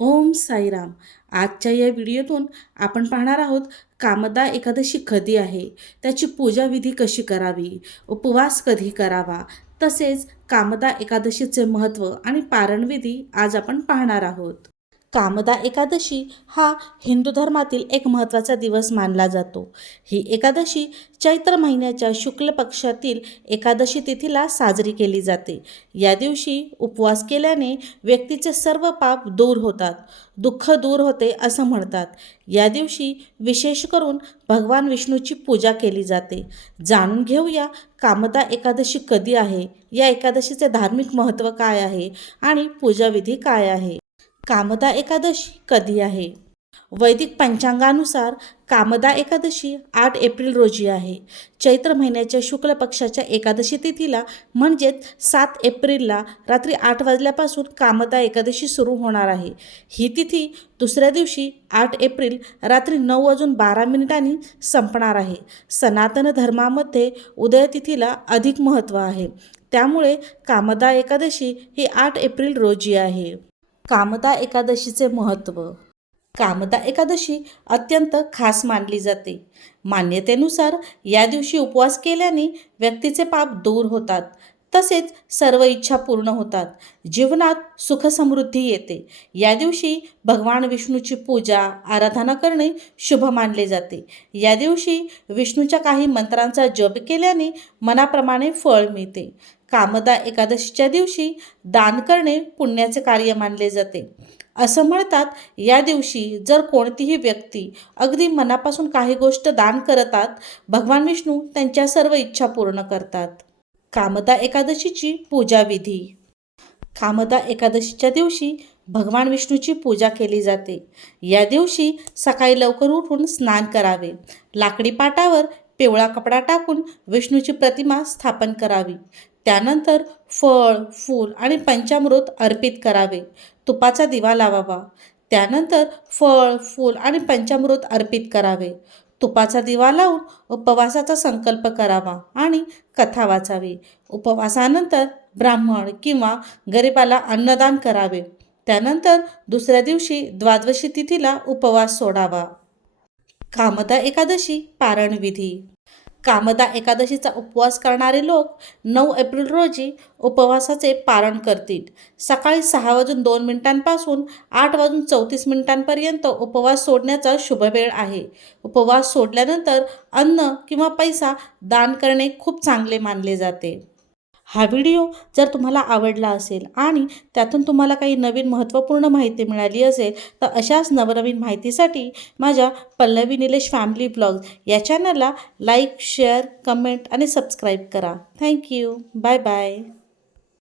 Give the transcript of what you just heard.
ओम साईराम. आजच्या या व्हिडिओतून आपण पाहणार आहोत कामदा एकादशी कधी आहे? त्याची पूजाविधी कशी करावी? उपवास कधी करावा? तसेच कामदा एकादशीचे महत्त्व आणि पारणविधी आज आपण पाहणार आहोत. कामदा एकादशी हा हिंदू धर्मातील एक महत्त्वाचा दिवस मानला जातो. ही एकादशी चैत्र महिन्याच्या शुक्ल पक्षातील एकादशी तिथीला साजरी केली जाते. या दिवशी उपवास केल्याने व्यक्तीचे सर्व पाप दूर होतात दुःख दूर होते असं म्हणतात. या दिवशी विशेष करून भगवान विष्णूची पूजा केली जाते. जाणून घेऊया कामदा एकादशी कधी आहे या एकादशीचे धार्मिक महत्त्व काय आहे आणि पूजाविधी काय आहे. कामदा एकादशी कधी आहे? वैदिक पंचांगानुसार कामदा एकादशी आठ एप्रिल रोजी आहे. चैत्र महिन्याच्या शुक्ल पक्षाच्या एकादशी तिथीला म्हणजेच सात एप्रिलला रात्री आठ वाजल्यापासून कामदा एकादशी सुरू होणार आहे. ही तिथी दुसऱ्या दिवशी आठ एप्रिल रात्री नऊ वाजून बारा मिनिटांनी संपणार आहे. सनातन धर्मामध्ये उदय तिथीला अधिक महत्त्व आहे. त्यामुळे कामदा एकादशी ही आठ एप्रिल रोजी आहे. कामदा एकादशीचे महत्त्व. कामदा एकादशी अत्यंत खास मानली जाते. मान्यतेनुसार या दिवशी उपवास केल्याने व्यक्तीचे पाप दूर होतात. तसेच सर्व इच्छा पूर्ण होतात. जीवनात सुखसमृद्धी येते. या दिवशी भगवान विष्णूची पूजा आराधना करणे शुभ मानले जाते. या दिवशी विष्णूच्या काही मंत्रांचा जप केल्याने मनाप्रमाणे फळ मिळते. कामदा एकादशीच्या दिवशी दान करणे पुण्याचे कार्य मानले जाते. असं म्हणतात या दिवशी जर कोणतीही व्यक्ती अगदी मनापासून काही गोष्ट दान करतात भगवान विष्णू त्यांच्या सर्व इच्छा पूर्ण करतात. कामदा एकादशीची पूजाविधी कामदा एकादशीच्या दिवशी भगवान विष्णूची पूजा केली जाते. या दिवशी सकाळी लवकर उठून स्नान करावे. लाकडी पाटावर पिवळा कपडा टाकून विष्णूची प्रतिमा स्थापन करावी. त्यानंतर फळ फूल आणि पंचामृत अर्पित करावे. तुपाचा दिवा लावावा. त्यानंतर फळ फूल आणि पंचामृत अर्पित करावे. तुपाचा दिवा लावून उपवासाचा संकल्प करावा आणि कथा वाचावी. उपवासानंतर ब्राह्मण किंवा गरिबाला अन्नदान करावे. त्यानंतर दुसऱ्या दिवशी द्वादशी तिथीला उपवास सोडावा. कामदा एकादशी पारणविधी. कामदा एकादशीचा उपवास करणारे लोक नऊ एप्रिल रोजी उपवासाचे पारण करतील. सकाळी सहा वाजून दोन मिनिटांपासून आठ वाजून चौतीस मिनिटांपर्यंत उपवास सोडण्याचा शुभ वेळ आहे. उपवास सोडल्यानंतर अन्न किंवा पैसा दान करणे खूप चांगले मानले जाते. हा व्हिडिओ जर तुम्हाला आवडला असेल आणि त्यातून तुम्हाला काही नवीन महत्त्वपूर्ण माहिती मिळाली असेल तर अशाच नवनवीन माहितीसाठी माझ्या पल्लवी निलेश फॅमिली ब्लॉग या चॅनलला लाईक शेअर कमेंट आणि सबस्क्राईब करा. Thank you bye bye